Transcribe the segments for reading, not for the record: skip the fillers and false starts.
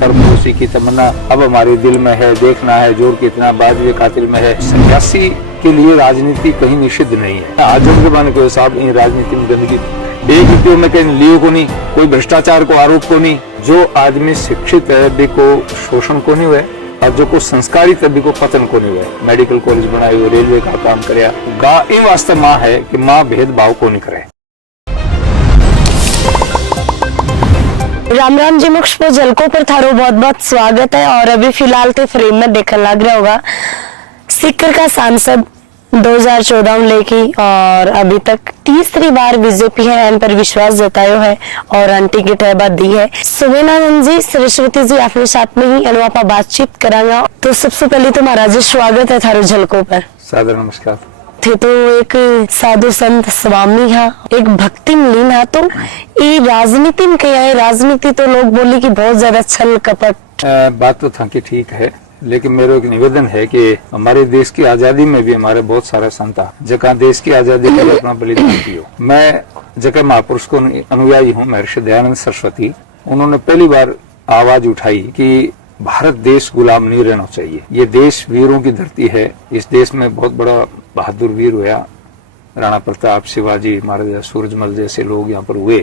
सरफरोशी की तमन्ना अब हमारे दिल में है, देखना है जोर कितना बाजुए कातिल में है। सन्यासी के लिए राजनीति कहीं निषिद्ध नहीं है। आज जमाने के हिसाब इन राजनीति में गंदगी एक ही में कहीं लियो को नहीं, कोई भ्रष्टाचार को आरोप को नहीं। जो आदमी शिक्षित है भी को शोषण को नहीं हुए और जो को संस्कारित है भी को पतन को नहीं हुए। मेडिकल कॉलेज बनाए हुए, रेलवे का काम करे गा इन वास्ते माँ है कि माँ भेदभाव को नहीं करे। राम राम जी, मुक्ष पे झलकों पर थारो बहुत बहुत स्वागत है। और अभी फिलहाल तो फ्रेम में देखने लग रहा होगा सीकर का सांसद 2014 में लेकी और अभी तक तीसरी बार बीजेपी है इन पर विश्वास जतायो है और टिकट है बात दी है। सुमेनानंद जी, सरस्वती जी अपने साथ में ही अनुपा बातचीत करांगा। तो सबसे पहले तो महाराज जी स्वागत है थारो झलकों पर। सादर नमस्कार। थे तो एक साधु संत स्वामी हा, एक भक्ति लीन हा, तो ये राजनीति में क्या है? राजनीति तो लोग बोली कि बहुत ज्यादा छल कपट। बात तो था कि ठीक है, लेकिन मेरा एक निवेदन है कि हमारे देश की आजादी में भी हमारे बहुत सारे संत जगह देश की आजादी के लिए अपना बलिदान दियो। मैं जगह महापुरुष को अनुयायी हूँ, महर्षि दयानंद सरस्वती। उन्होंने पहली बार आवाज उठाई कि भारत देश गुलाम नहीं रहना चाहिए, ये देश वीरों की धरती है। इस देश में बहुत बड़ा बहादुर वीर हुआ, राणा प्रताप, शिवाजी महाराज, सूरजमल जैसे लोग यहाँ पर हुए।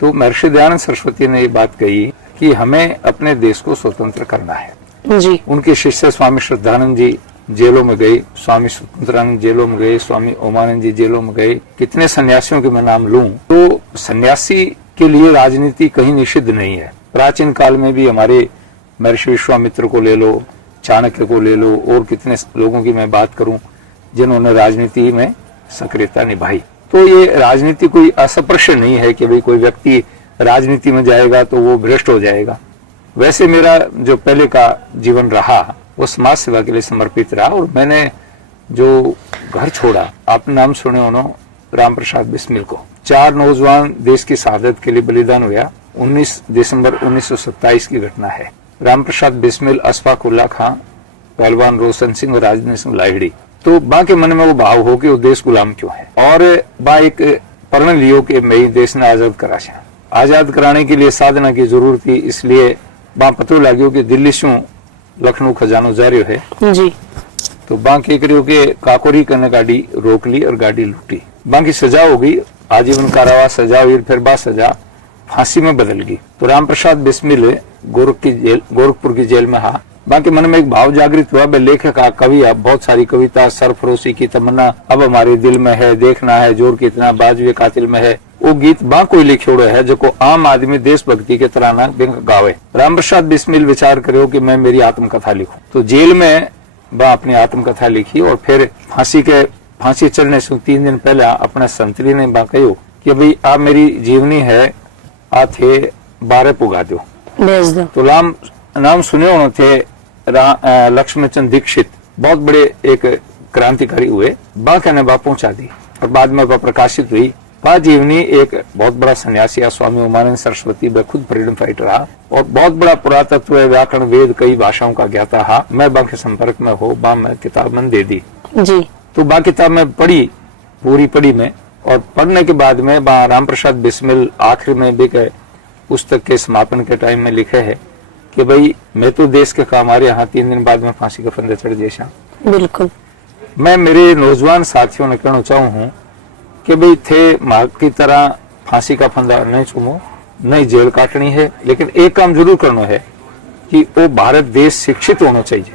तो महर्षि दयानंद सरस्वती ने ये बात कही कि हमें अपने देश को स्वतंत्र करना है जी। उनके शिष्य स्वामी श्रद्धानंद जी जेलों में गए, स्वामी स्वतंत्रानंद जेलों में गए, स्वामी ओमानंद जी जेलों में गए। कितने सन्यासियों के मैं नाम लूं तो सन्यासी के लिए राजनीति कहीं निषिद्ध नहीं है। प्राचीन काल में भी हमारे महर्षि विश्वामित्र को ले लो, चाणक्य को ले लो, और कितने लोगों की मैं बात करूं जिन्होंने राजनीति में सक्रियता निभाई। तो ये राजनीति कोई असप्रश्न नहीं है कि भाई कोई व्यक्ति राजनीति में जाएगा तो वो भ्रष्ट हो जाएगा। वैसे मेरा जो पहले का जीवन रहा वो समाज सेवा के लिए समर्पित रहा। और मैंने जो घर छोड़ा, आपने नाम सुने होना, राम प्रसाद बिस्मिल को। 4 नौजवान देश की शहादत के लिए बलिदान हुआ। 19 दिसंबर 1927 की घटना है। राम प्रसाद बिस्मिल, अशफाक उल्ला खां, पहलवान रोशन सिंह और राजेंद्र सिंह लाहिड़ी। तो बा के मन में वो भाव हो कि वो देश गुलाम क्यों है, और बा एक प्रण लियो कि मैं देश ने आजाद करा। आजाद कराने के लिए साधना की जरूरत थी, इसलिए बा पतो लाग्यो कि दिल्ली से लखनऊ खजानो जा रही है जी। तो बा के करियो कि काकोरी करने गाड़ी रोक ली और गाड़ी लूटी। बा की सजा हो गई, आजीवन कारावास सजा हुई। फिर बा सजा फांसी में बदल गई। तो राम प्रसाद बिस्मिल गोरखपुर की जेल में हा। बाकी मन में एक भाव जागृत हुआ। लेखक कवि बहुत सारी कविता, सरफरोशी की तमन्ना अब हमारे दिल में है, देखना है जोर कितना बाजुए कातिल में है, वो गीत बा कोई लिखोड़ो है जो को आम आदमी देशभक्ति के तराना गावे। राम प्रसाद बिस्मिल विचार करो कि मैं मेरी आत्मकथा लिखूं। तो जेल में बा अपनी आत्मकथा लिखी और फिर फांसी चढ़ने से 3 दिन पहले अपने संतरी ने बा कहो कि भाई आप मेरी जीवनी है, आ थे 12 पुगा दो, भेज दो। तो नाम सुने होने थे लक्ष्मणचंद दीक्षित, बहुत बड़े एक क्रांतिकारी हुए। बा कहने बा पहुंचा दी और बाद में बा प्रकाशित हुई। बा जीवनी एक बहुत बड़ा सन्यासी स्वामी ओमानंद सरस्वती बा खुद फ्रीडम फाइटर रहा और बहुत बड़ा पुरातत्व, व्याकरण, वेद, कई भाषाओं का ज्ञाता रहा। मैं बा के संपर्क में हो, बा मैं किताब मन दे दी जी। तो बा किताब में पढ़ी, पूरी पढ़ी में, और पढ़ने के बाद में बा राम प्रसाद बिस्मिल आखिर में भी पुस्तक के समापन के टाइम में लिखे है कि भाई मैं तो देश के काम आ रहे, यहाँ 3 दिन बाद में फांसी का फंदे चढ़ जैसा। बिल्कुल। मैं मेरे नौजवान साथियों ने कहना चाहूँ हूँ कि भाई थे माँ की तरह फांसी का फंदा नहीं चूमो, नहीं जेल काटनी है, लेकिन एक काम जरूर करना है कि वो भारत देश शिक्षित होना चाहिए,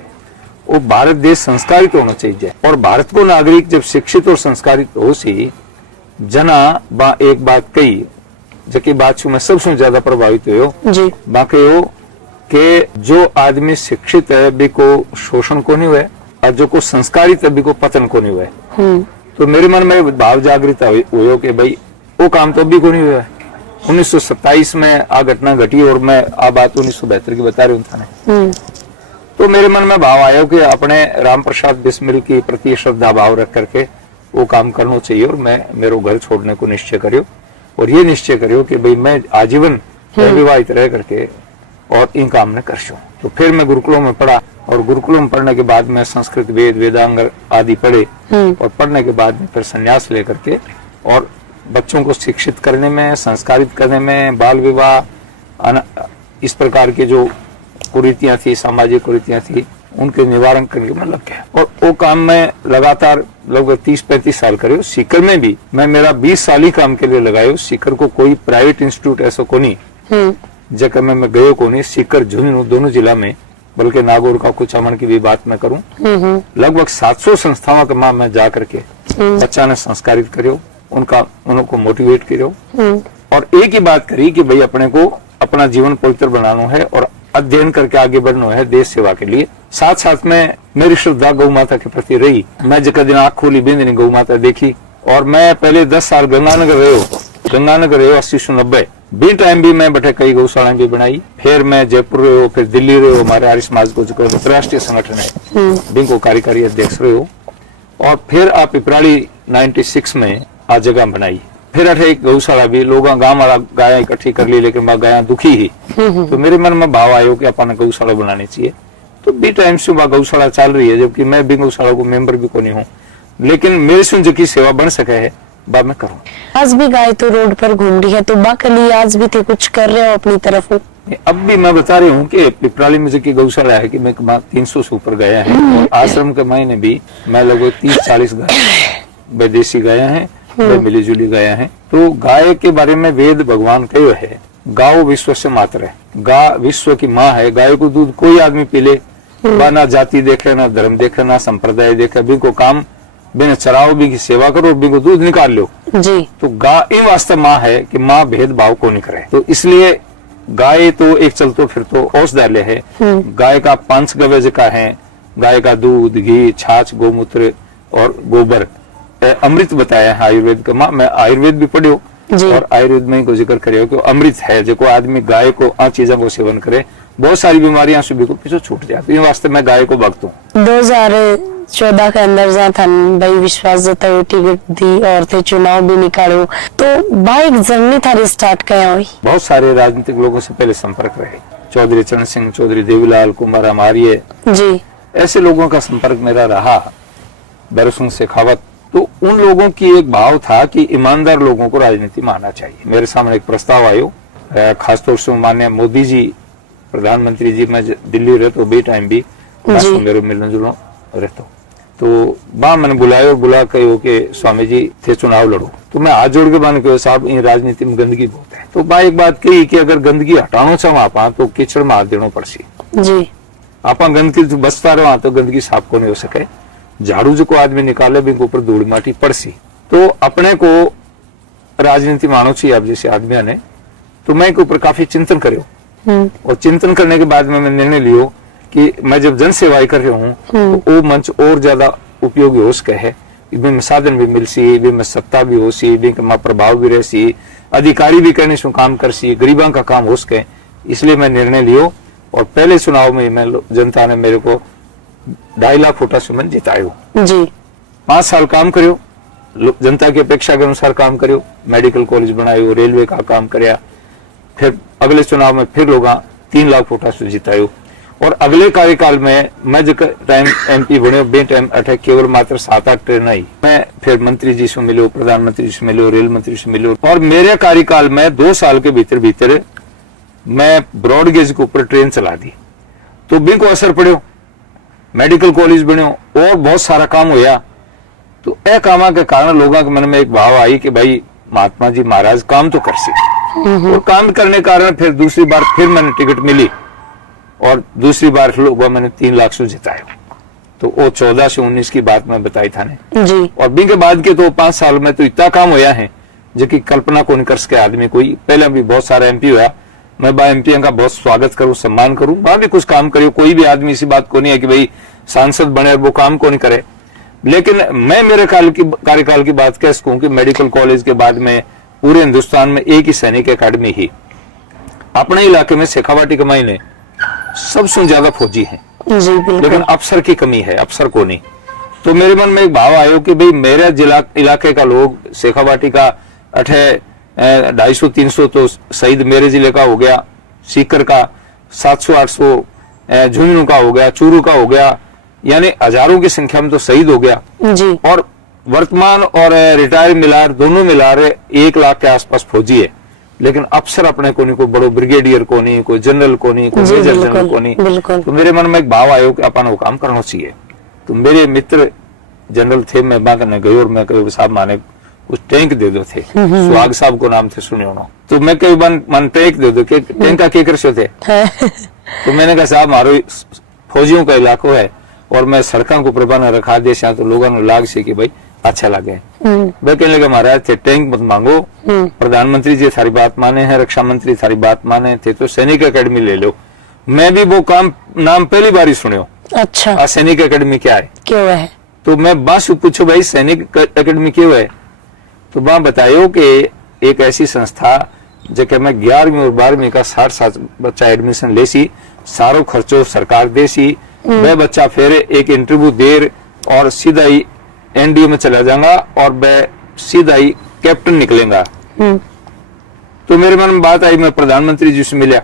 वो भारत देश संस्कारित होना चाहिए। और भारत को नागरिक जब शिक्षित और संस्कारित हो सी जना बा एक बात कही जबकि बात मैं सबसे ज्यादा प्रभावित हो जी। बाकी हो कि जो आदमी शिक्षित है भी को शोषण को नहीं हुए और जो को संस्कारित है भी को पतन को नहीं हुए। तो मेरे मन में भाव जागृत हुआ कि भाई वो काम तो अभी को नहीं हुआ। 1927 में आ घटना घटी और मैं आ बात 1972 की बता रही हूँ। तो मेरे मन में भाव आया कि अपने राम प्रसाद बिस्मिल की प्रति श्रद्धा भाव रख करके वो काम करना चाहिए। और मैं मेरे घर छोड़ने को निश्चय करियो और ये निश्चय करियो कि भाई मैं आजीवन विवाहित रह करके और इन काम न कर सकूं। तो फिर मैं गुरुकुलों में पढ़ा और गुरुकुलों में पढ़ने के बाद में संस्कृत, वेद, वेदांग आदि पढ़े और पढ़ने के बाद में फिर संन्यास लेकर के और बच्चों को शिक्षित करने में, संस्कारित करने में, बाल विवाह, इस प्रकार के जो कुरीतियां थी, सामाजिक कुरीतियां थी, उनके निवारण करने में लग गया। और वो काम मैं लगातार लगभग 30-35 साल करे। सीकर में भी मैं मेरा 20 साल ही काम के लिए लगायो। सीकर को कोई प्राइवेट इंस्टीट्यूट ऐसा को नहीं जगह में मैं गयो को नहीं। सीकर झुंझुनू दोनों जिला में, बल्कि नागौर का कुछ अमन की भी बात मैं करूं, लगभग 700 संस्थाओं के मां मैं जा करके बच्चा ने संस्कारित करो, उनको मोटिवेट करो और एक ही बात करी कि भाई अपने को अपना जीवन पवित्र बनाना है और अध्ययन करके आगे बढ़ना है देश सेवा के लिए। साथ साथ में मेरी श्रद्धा गौ माता के प्रति रही। मैं जगह दिन आँख खोली बिंदनी गौ माता देखी। और मैं पहले 10 साल गंगानगर रहे 80-90 बी टाइम भी मैं बैठे कई गौशाला भी बनाई। फिर मैं जयपुर रहे हो, फिर दिल्ली रहे हो, हमारे आर्य समाज को जो अंतर्राष्ट्रीय संगठन है बिंग को कार्यकारी अध्यक्ष रहे हो। और फिर आप पिपराली 96 में आ जगह बनाई। फिर अठे एक गौशाला भी लोग गांव वाला गाय इकट्ठी कर ली, लेकिन मैं गाया दुखी ही। तो मेरे मन में भाव आयो कि अपन गौशाला बनानी चाहिए। तो बी टाइम से वह गौशाला चल रही है, जबकि मैं भी गौशाला को मेंबर भी को नहीं हूँ, लेकिन मेरे से जो की सेवा बन सके है वह मैं करूँ। आज भी गाय तो रोड पर घूम रही है, तो बाकली आज भी थे कुछ कर रहे हो अपनी तरफ? अब भी मैं बता रही हूँ कि पिपराली में जो की गौशाला है कि मैं 300 से ऊपर गया है। और आश्रम के महीने भी मैं लगभग 30-40 गाय विदेशी गया है, मिली जुली गया है। तो गाय के बारे में वेद भगवान कहो है, गाओ विश्व से मात्र है, गा विश्व की माँ है। गाय को दूध कोई आदमी पी ले, ना जाति देखे, ना धर्म देखे, ना संप्रदाय देखे, भी को काम बिना चराओ, भी की सेवा करो, भी को दूध निकाल लो जी। तो गाय इन वास्ते माँ है कि माँ भेदभाव को नहीं करे। तो इसलिए गाय तो एक चलतो फिर तो औषधालय है। गाय का पंचगव्य का है, गाय का दूध, घी, छाछ, गोमूत्र और गोबर अमृत बताया है आयुर्वेद का। मैं आयुर्वेद भी पढ़ियो और आयुर्वेद में को जिक्र करियो कि अमृत है, जो आदमी गाय को आ चीजों को सेवन करे बहुत सारी बीमारियां से भी को पीछे छूट जाती है। वास्ते मैं गाय को भक्त हूँ। 2014 के अंदर जहाँ था भाई विश्वास जतायो, टिकट दी और थे चुनाव भी निकालो, तो बाइक जर्नी थारी स्टार्ट कया हुई? बहुत सारे राजनीतिक लोगों से पहले संपर्क रहे, चौधरी चरण सिंह, चौधरी देवीलाल, कुमार आर्य जी, ऐसे लोगों का संपर्क मेरा रहा, बैरसिंह शेखावत। तो उन लोगों की एक भाव था कि ईमानदार लोगों को राजनीति में आना चाहिए। मेरे सामने एक प्रस्ताव आयो, खासतौर से माननीय मोदी जी प्रधानमंत्री जी, मैं दिल्ली रहता हूँ बे टाइम भी मेरे मिलने जुलना रहता हूँ। तो बा मैंने बुलाया और बुला कहो कि स्वामी जी थे चुनाव लड़ो। तो मैं हाथ जोड़ के बांध कहो साहब इन राजनीति में गंदगी बहुत है। तो बा एक बात कही कि अगर गंदगी हटाना चाहो आप तो कीचड़ में हाथ देना पड़सी जी। आप गंदगी बचता रहो तो गंदगी साफ को नहीं हो सके। झाड़ू जो को आदमी निकाले भी ऊपर धूल माटी पड़सी। तो अपने को राजनीति मानो चाहिए अब जैसे आदमी ने। तो मैं के ऊपर काफी चिंतन करो और चिंतन करने के बाद में मैं निर्णय लियो कि मैं जब जन सेवाई कर रहा हूँ तो वो मंच और ज्यादा उपयोगी हो सके है। में साधन भी मिल सी, में सत्ता भी हो सी, में प्रभाव भी रह सी, अधिकारी भी कहने से काम कर सी, गरीबों का काम हो सके। इसलिए मैं निर्णय लियो और पहले चुनाव में मैं जनता ने मेरे को 2.5 लाख वोटा से मैंने जितायो जी। 5 साल काम करो, जनता की अपेक्षा के अनुसार काम करो, मेडिकल कॉलेज बनायो, रेलवे का काम करया। फिर अगले चुनाव में फिर लोग 3 लाख वोटा से जितायो। और अगले कार्यकाल में मैं जो टाइम MP बने बे टाइम अठे केवल मात्र 7-8 ट्रेन आई। मैं फिर मंत्री जी से मिलो, प्रधानमंत्री से मिलो, रेल मंत्री से मिलो। और मेरे कार्यकाल में 2 साल के भीतर मैं ब्रॉडगेज के ऊपर ट्रेन चला दी। तो भी को असर पड़ो, मेडिकल कॉलेज बनो और बहुत सारा काम होया। तो ए कामा के कारण लोगों के मन में एक भाव आई कि भाई महात्मा जी महाराज काम तो कर सी। और काम करने के कारण फिर दूसरी बार फिर मैंने टिकट मिली और दूसरी बार लोगों मैंने 3 लाख से जिताया। तो वो 14 से 19 की बात मैं बताई था ने जी। और बी के बाद के तो 5 साल में तो इतना काम होया है जो कि कल्पना को नहीं कर सके आदमी कोई। पहले भी बहुत सारा MP हुआ, मैं बा MP का बहुत स्वागत करूं, सम्मान करूं, वहां भी कुछ काम करियो। कोई भी आदमी इसी बात को नहीं है कि भाई सांसद बने वो काम को नहीं करे। लेकिन मैं मेरे कार्यकाल की बात कह सकूं कि मेडिकल कॉलेज के बाद में पूरे हिंदुस्तान में एक ही सैनिक अकादमी ही अपने इलाके में शेखावाटी के महीने सबसे ज्यादा फौजी हैं, लेकिन अफसर की कमी है, अफसर को नहीं। तो मेरे मन में एक भाव आयो कि भाई मेरे जिला इलाके का लोग शेखावाटी का 250-300 तो शहीद मेरे जिले का हो गया, सीकर का 700-800, झुंझुनू का हो गया, चूरू का हो गया, यानी हजारों की संख्या में तो शहीद हो गया जी। और वर्तमान और रिटायर मिलार दोनों मिला रहे 1 लाख के आसपास फौजी है। लेकिन अफसर अपने को नहीं, कोई बड़ो ब्रिगेडियर को नहीं, कोई जनरल को नहीं, कोई जी, मेजर बिल्कुल, जनरल को नहीं। बिल्कुल। तो मेरे मन में एक भाव आयो कि अपन वो काम करना चाहिए। तो मेरे मित्र जनरल थे, मैं बात करने गई और मैं कही साहब माने कुछ टैंक दे दो थे, सुहाग साहब को नाम थे सुने होना। तो मैं कई मन टैंक दे दो, टैंक का क्या कर सकते। तो मैंने कहा साहब मारो फौजियों का इलाको है और मैं सड़कों को प्रबंध रखा दे, तो लोगों ने लाग से कि भाई अच्छा लगे। मैं कहने लगा महाराज थे टैंक मत मांगो, प्रधानमंत्री जी थारी बात माने हैं, रक्षा मंत्री थारी बात माने थे, तो सैनिक अकेडमी ले लो। मैं भी वो काम नाम पहली बार ही सुनियो। अच्छा, सैनिक अकेडमी क्या है, क्यों है? तो मैं बस पूछो भाई सैनिक अकेडमी क्यों है। तो वहां बतायो कि एक ऐसी संस्था जबकि मैं 11वीं और 12वीं का 60 बच्चा एडमिशन ले सी, सारो खर्चो सरकार दे सी, वह बच्चा फिर एक इंटरव्यू देर और सीधा ही एनडीए में चला जाऊंगा और वह सीधा ही कैप्टन निकलेगा। तो मेरे मन में बात आई, मैं प्रधानमंत्री जी से मिला,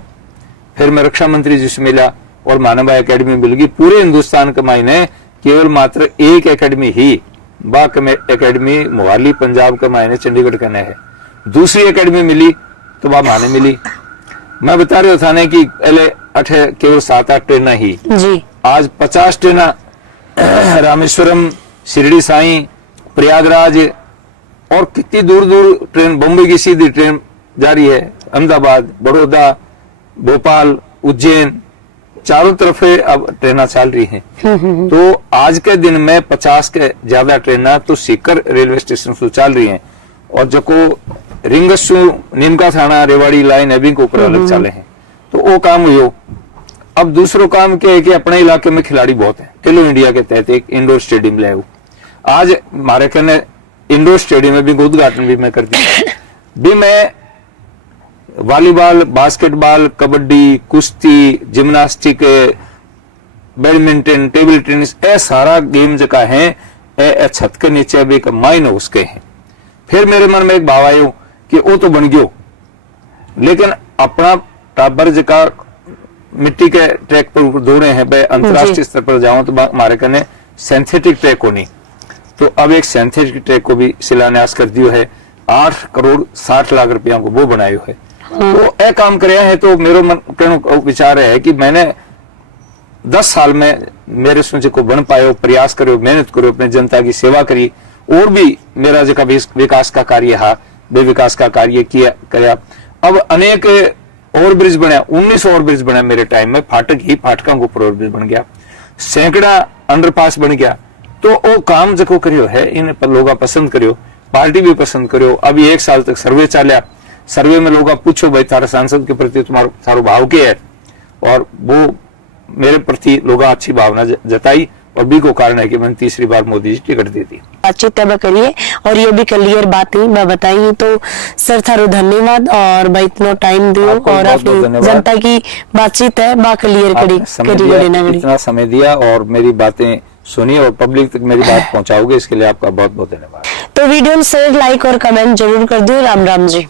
फिर मैं रक्षा मंत्री जी से मिला और मानव अकेडमी मिल गई। पूरे हिंदुस्तान के मायने केवल मात्र एक एकेडमी ही, बाक में एकेडमी मोहाली पंजाब के मायने चंडीगढ़ का है। दूसरी एकेडमी मिली तो वहां माने मिली। मैं बता रहा था ना कि पहले केवल 7-8 ट्रेन ही, जी आज 50 ट्रेन रामेश्वरम, शिरडी साईं, प्रयागराज और कितनी दूर दूर ट्रेन, बम्बई की सीधी ट्रेन जा रही है, अहमदाबाद, बड़ौदा, भोपाल, उज्जैन, चारों तरफ अब ट्रेन चल रही हैं। तो आज के दिन में 50 के ज्यादा ट्रेन तो सीकर रेलवे स्टेशन से चल रही हैं और जो को रिंगसू नीमका थाना रेवाड़ी लाइन अभी के ऊपर अलग चले हैं। तो वो काम हुई। अब दूसरो काम क्या है कि अपने इलाके में खिलाड़ी बहुत है। खेलो इंडिया के तहत एक इंडोर स्टेडियम ले आज हमारे कहने इंडोर स्टेडियम में भी उद्घाटन भी मैं कर दिया। भी मैं वॉलीबॉल, बास्केटबॉल, कबड्डी, कुश्ती, जिम्नास्टिक, बैडमिंटन, टेबल टेनिस, ये सारा गेम जो का है ए छत के नीचे भी माइन उसके हैं। फिर मेरे मन में एक भाव आयो कि वो तो बन गयो, लेकिन अपना टाबर जका मिट्टी के ट्रैक पर दौड़े हैं, अंतरराष्ट्रीय स्तर पर जाऊं तो हमारे कहने सिंथेटिक ट्रैक होनी। तो अब एक सिंथेटिक ट्रैक को भी शिलान्यास कर दियो है, 8 करोड़ 60 लाख रुपया को वो बनायो है। तो ए काम करे है। तो मेरे मन कहने विचार है कि मैंने 10 साल में मेरे सोचे को बन पायो, प्रयास करो, मेहनत करो, अपने जनता की सेवा करी और भी मेरा जो विकास का कार्य है वे विकास का कार्य किया कराया। अब अनेक ओवर ब्रिज बने, 19 ओवर ब्रिज बने मेरे टाइम में, फाटक ही फाटकों के ऊपर ओवर ब्रिज बन गया, सैकड़ा अंडरपास बन गया। तो वो काम जो करियो है इन पर लोग पसंद करियो, पार्टी भी पसंद करियो। अभी 1 साल तक सर्वे चलिया, सर्वे में लोग पूछो भाई तारा सांसद के प्रति तुम्हारा भाव क्या है, और वो मेरे प्रति लोग अच्छी भावना जताई और बी को कारण है कि मैंने 3री बार मोदी जी टिकट दे दी। बातचीत तब करिए और ये भी क्लियर बात ही मैं बताइए। तो सर थारो धन्यवाद और भाई इतना टाइम दियो और अपनी जनता की बातचीत है बा क्लियर करी इतना समय दिया और मेरी बातें सुनी और पब्लिक तक मेरी बात पहुंचाओगे, इसके लिए आपका बहुत बहुत धन्यवाद। तो वीडियो शेयर, लाइक और कमेंट जरूर कर दियो। राम राम जी।